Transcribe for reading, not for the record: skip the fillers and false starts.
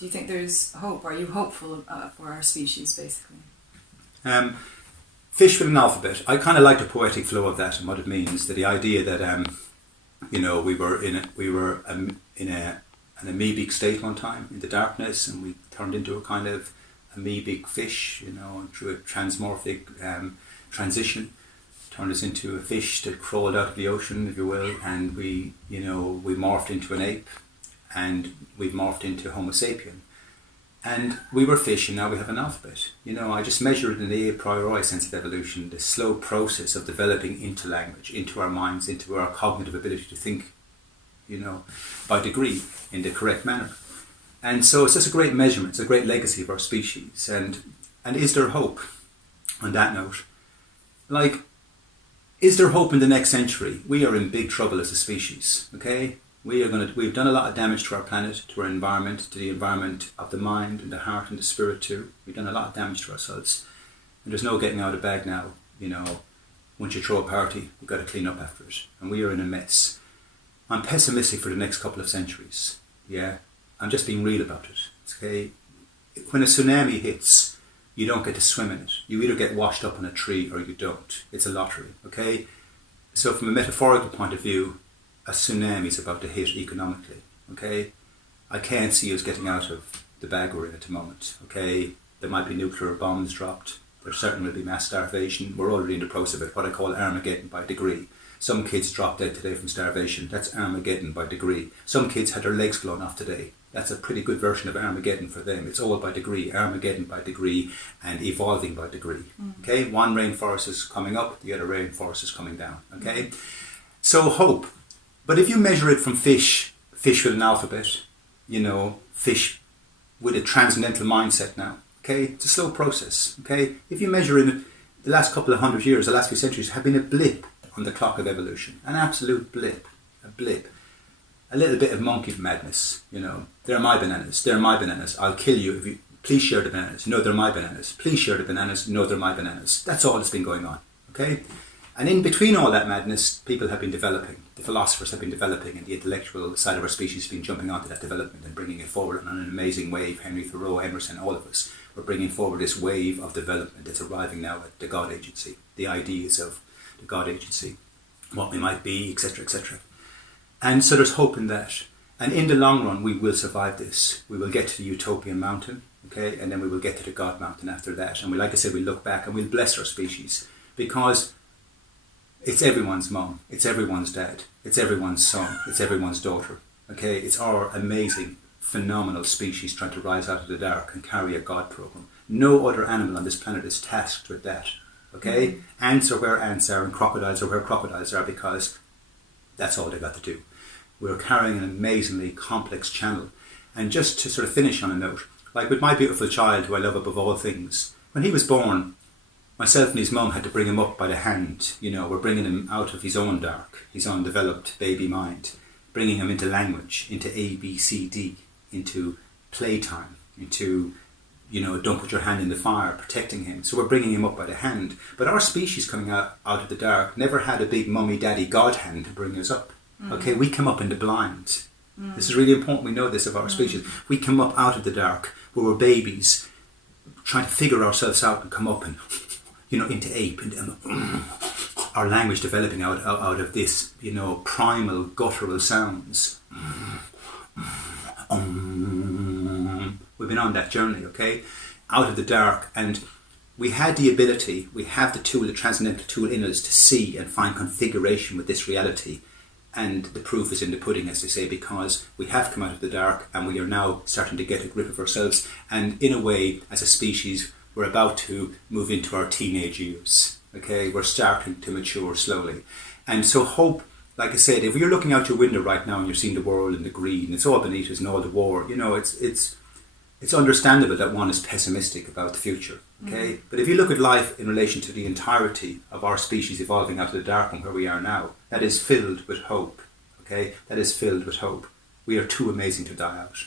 Do you think there's hope? Are you hopeful for our species, basically? Fish with an alphabet. I kind of like the poetic flow of that and what it means. That the idea that we were in an amoebic state one time in the darkness, and we turned into a kind of amoebic fish, through a transmorphic transition, turned us into a fish that crawled out of the ocean, if you will, and we morphed into an ape, and we've morphed into Homo sapien. And we were fish, and now we have an alphabet. I just measure it in the a priori sense of evolution, the slow process of developing into language, into our minds, into our cognitive ability to think, by degree, in the correct manner. And so it's just a great measurement, it's a great legacy of our species. And is there hope on that note? Is there hope in the next century? We are in big trouble as a species, okay? We've done a lot of damage to our planet, to our environment, to the environment of the mind and the heart and the spirit too. We've done a lot of damage to ourselves. And there's no getting out of bag now, once you throw a party, you've got to clean up after it. And we are in a mess. I'm pessimistic for the next couple of centuries, yeah? I'm just being real about it, okay? When a tsunami hits, you don't get to swim in it. You either get washed up on a tree or you don't. It's a lottery, okay? So from a metaphorical point of view, a tsunami is about to hit economically, okay? I can't see us getting out of the bag we're in at the moment, okay? There might be nuclear bombs dropped. There certainly will be mass starvation. We're already in the process of it, what I call Armageddon by degree. Some kids dropped dead today from starvation. That's Armageddon by degree. Some kids had their legs blown off today. That's a pretty good version of Armageddon for them. It's all by degree, Armageddon by degree, and evolving by degree. Okay, one rainforest is coming up, the other rainforest is coming down. Okay, so hope. But if you measure it from fish with an alphabet, fish with a transcendental mindset now. Okay, it's a slow process. Okay, if you measure it, the last couple of 100 years, the last few centuries have been a blip on the clock of evolution, an absolute blip, a blip. A little bit of monkey madness, They're my bananas, I'll kill you if you, please share the bananas, no, they're my bananas, please share the bananas, no, they're my bananas. That's all that's been going on, okay? And in between all that madness, people have been developing, the philosophers have been developing, and the intellectual side of our species has been jumping onto that development and bringing it forward on an amazing wave. Henry Thoreau, Emerson, all of us, we're bringing forward this wave of development that's arriving now at the God agency, the ideas of the God agency, what we might be, etc., etc. And so there's hope in that. And in the long run, we will survive this. We will get to the utopian mountain, okay? And then we will get to the God mountain after that. And like I said, we look back and we'll bless our species, because it's everyone's mum, it's everyone's dad, it's everyone's son, it's everyone's daughter, okay? It's our amazing, phenomenal species trying to rise out of the dark and carry a God program. No other animal on this planet is tasked with that, okay? Ants are where ants are, and crocodiles are where crocodiles are, because that's all they got to do. We're carrying an amazingly complex channel. And just to sort of finish on a note, like with my beautiful child, who I love above all things, when he was born, myself and his mum had to bring him up by the hand. We're bringing him out of his own dark, his undeveloped baby mind, bringing him into language, into A, B, C, D, into playtime, into, don't put your hand in the fire, protecting him. So we're bringing him up by the hand. But our species coming out of the dark never had a big mummy, daddy, God hand to bring us up. Okay, we come up in the blind. This is really important. We know this of our species. We come up out of the dark, where we're babies, trying to figure ourselves out and come up and, into ape, into our language developing out of this, primal, guttural sounds. We've been on that journey, okay, out of the dark, and we had the ability, we have the tool, the transcendental tool in us to see and find configuration with this reality. And the proof is in the pudding, as they say, because we have come out of the dark and we are now starting to get a grip of ourselves. And in a way, as a species, we're about to move into our teenage years. Okay, we're starting to mature slowly. And so hope, like I said, if you're looking out your window right now and you're seeing the world in the green, it's all beneath us and all the war, it's understandable that one is pessimistic about the future. Okay, but if you look at life in relation to the entirety of our species evolving out of the dark and where we are now, that is filled with hope. Okay, that is filled with hope. We are too amazing to die out.